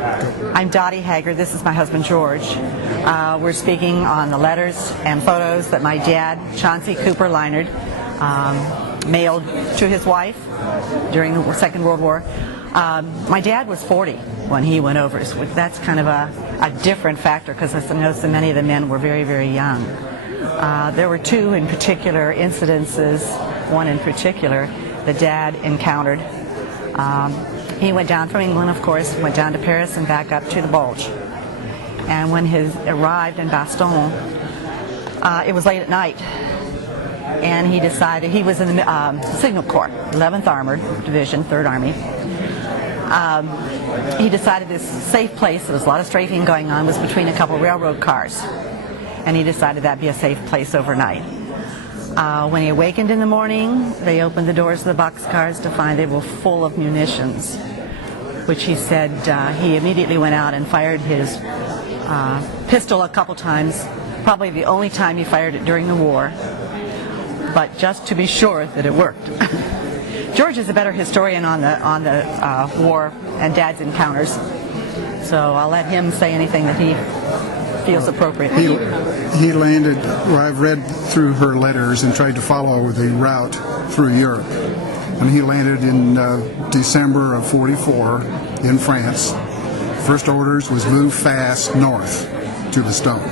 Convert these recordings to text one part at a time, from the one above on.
I'm Dottie Haggard. This is my husband, George. We're speaking on the letters and photos that my dad, Chauncey Cooper Linard, mailed to his wife during the Second World War. My dad was 40 when he went over, so that's kind of a different factor because I know so many of the men were very, very young. There were two in particular incidences, one in particular, the dad encountered. He went down from England, of course, went down to Paris and back up to the Bulge. And when he arrived in Bastogne, it was late at night. And he decided, he was in the Signal Corps, 11th Armored Division, 3rd Army. He decided this safe place, there was a lot of strafing going on, was between a couple railroad cars. And he decided that'd be a safe place overnight. When he awakened in the morning, they opened the doors of the boxcars to find they were full of munitions, which he said he immediately went out and fired his pistol a couple times, probably the only time he fired it during the war, but just to be sure that it worked. George is a better historian on the war and Dad's encounters, so I'll let him say anything that he feels appropriate. He landed, well, I've read through her letters and tried to follow the route through Europe. And he landed in December of '44 in France. First orders was move fast north to Bastogne.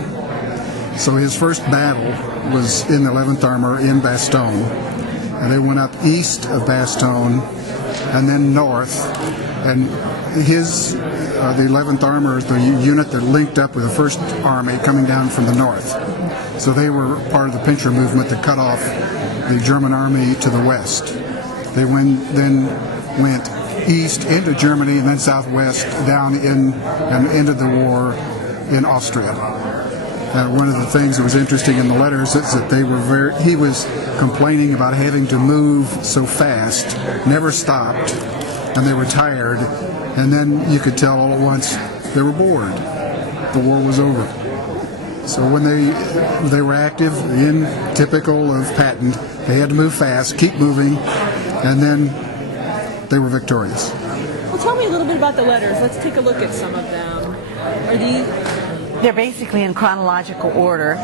So his first battle was in the 11th Armor in Bastogne. And they went up east of Bastogne and then north. And the 11th Armor is the unit that linked up with the 1st Army coming down from the north. So they were part of the pincher movement that cut off the German army to the west. They then went east into Germany and then southwest down in and ended the war in Austria. One of the things that was interesting in the letters is that he was complaining about having to move so fast, never stopped, and they were tired, and then you could tell all at once they were bored. The war was over. So when they were active, in typical of Patton, they had to move fast, keep moving, and then they were victorious. Well, tell me a little bit about the letters. Let's take a look at some of them. Are these? They're basically in chronological order.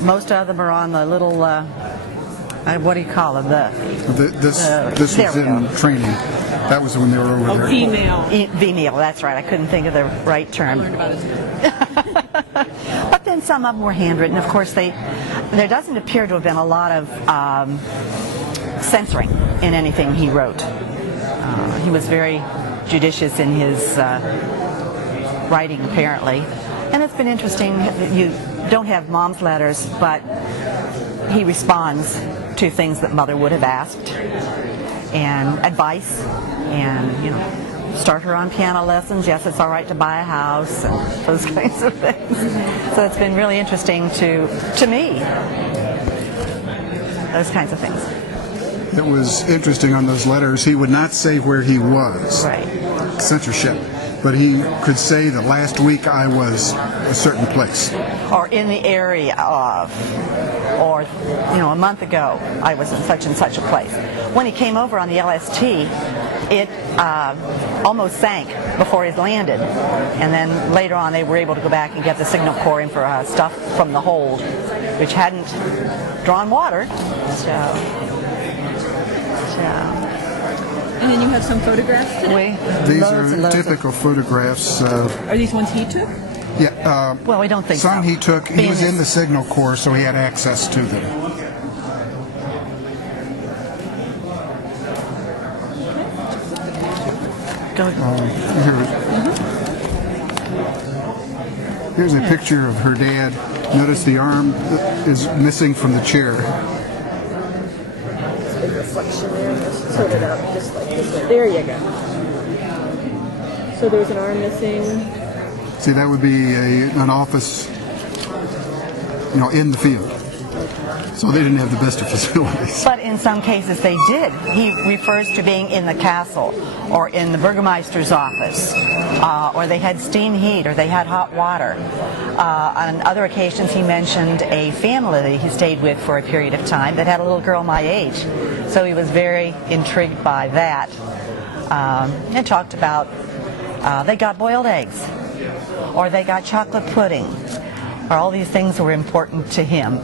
Most of them are on the little, what do you call them? This was in training. That was when they were over there. V-mail, that's right. I couldn't think of the right term. I learned about it too. But then some of them were handwritten. Of course, there doesn't appear to have been a lot of censoring in anything he wrote. He was very judicious in his writing, apparently. And it's been interesting. You don't have Mom's letters, but he responds to things that Mother would have asked, and advice, and start her on piano lessons. Yes, it's all right to buy a house, and those kinds of things. So it's been really interesting to me, those kinds of things. It was interesting on those letters. He would not say where he was. Right. Censorship. But he could say that last week I was a certain place. Or in the area of, or a month ago I was in such and such a place. When he came over on the LST, it almost sank before he landed. And then later on they were able to go back and get the Signal Corps in for stuff from the hold, which hadn't drawn water. And then you have some photographs today? These are typical photographs. Are these ones he took? Yeah. Well, we don't think some so. He took. He was in the Signal Corps, so he had access to them. Here's a picture of her dad. Notice the arm is missing from the chair. Reflection there. Just tilt it up just like this way. There you go. So there's an arm missing. See, that would be an office, in the field. So they didn't have the best of facilities. But in some cases they did. He refers to being in the castle or in the Burgomeister's office, or they had steam heat or they had hot water. On other occasions he mentioned a family that he stayed with for a period of time that had a little girl my age. So he was very intrigued by that. and talked about they got boiled eggs, or they got chocolate pudding, or all these things were important to him.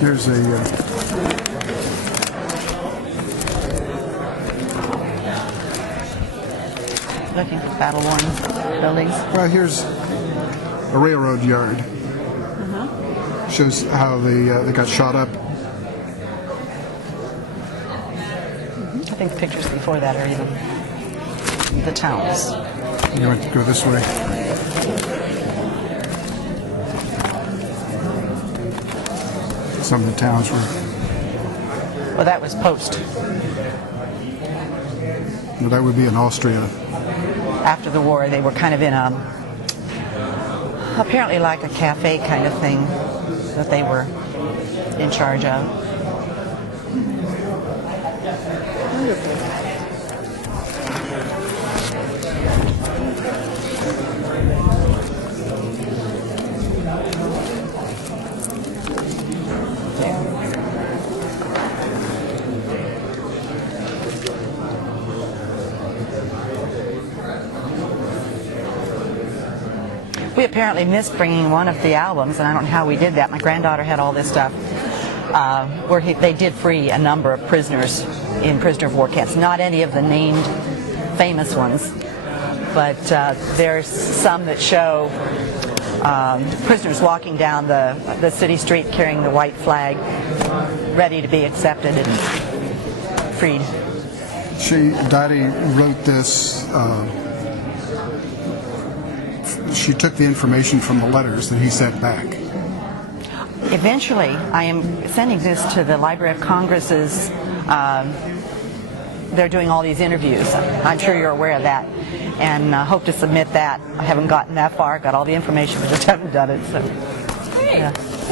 There's a Looking for battle-worn buildings. well, here's a railroad yard. Shows how they got shot up. I think the pictures before that are even the towns. You want to go this way. Some of the towns were. Well, that was post. Well, that would be in Austria. After the war, they were kind of in apparently like a cafe kind of thing that they were in charge of. Wonderful. We apparently missed bringing one of the albums, and I don't know how we did that. My granddaughter had all this stuff where they did free a number of prisoners in prisoner of war camps. Not any of the named famous ones, but there's some that show prisoners walking down the city street carrying the white flag, ready to be accepted and freed. Dottie wrote this. She took the information from the letters that he sent back. Eventually, I am sending this to the Library of Congress's. They're doing all these interviews. I'm sure you're aware of that, and hope to submit that. I haven't gotten that far. Got all the information, but just haven't done it. So, yeah.